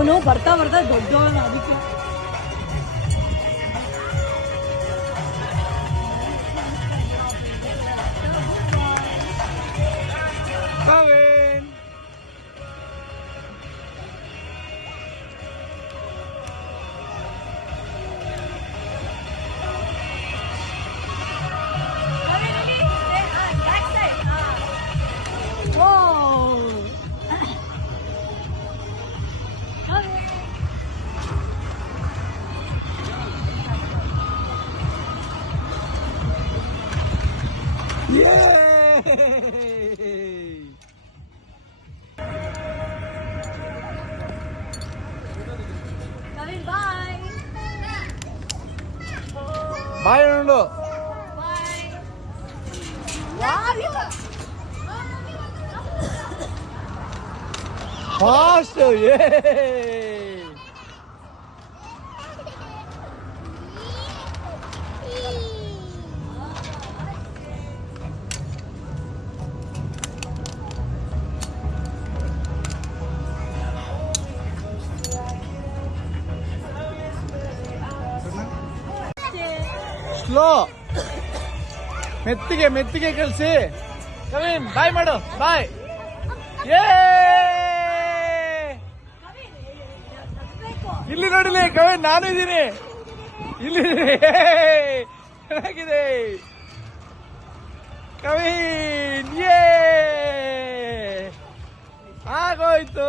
ಅವನು ಬರ್ತಾ ಬರ್ತಾ ದೊಡ್ಡವನು ಅದಕ್ಕೆ. ಬಾಯ್ ನೋಡು. Fast slow. ಮೆತ್ತಿಗೆ ಮೆತ್ತಿಗೆ ಕಳಿಸಿ. ಕವಿನ್ ಬಾಯ್ ಮಾಡು. ಬಾಯ್. ಇಲ್ಲಿ ನೋಡಿಲಿ ಕವಿನ್, ನಾನು ಇದ್ದೀನಿ ಇಲ್ಲಿ. ಚೆನ್ನಾಗಿದೆ ಕವಿನ್. ಆಗೋಯ್ತು.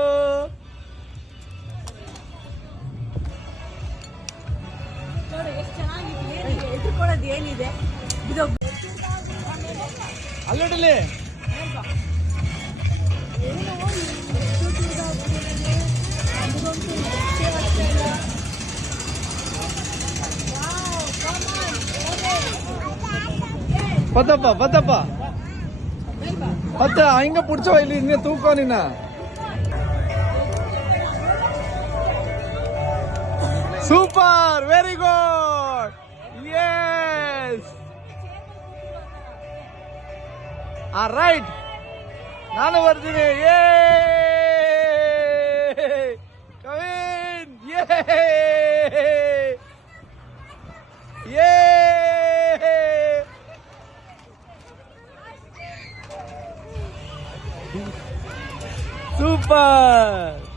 ನೋಡಿ ಎಷ್ಟು ಚೆನ್ನಾಗಿದೆ. ಎದುರ್ಕೊಳ್ಳೋದು ಏನಿದೆ ಇದು. ಅಲ್ಲೋಡಲಿ பத்தப்பா பத்தப்பா பத்த அங்க புடிச்ச வயலு இங்க தூக்கம் நின்ன. Super, very good. Yes, alright, ನಾನು ಬರ್ತೀನಿ. ಕವಿನ್ ಸೂಪರ್.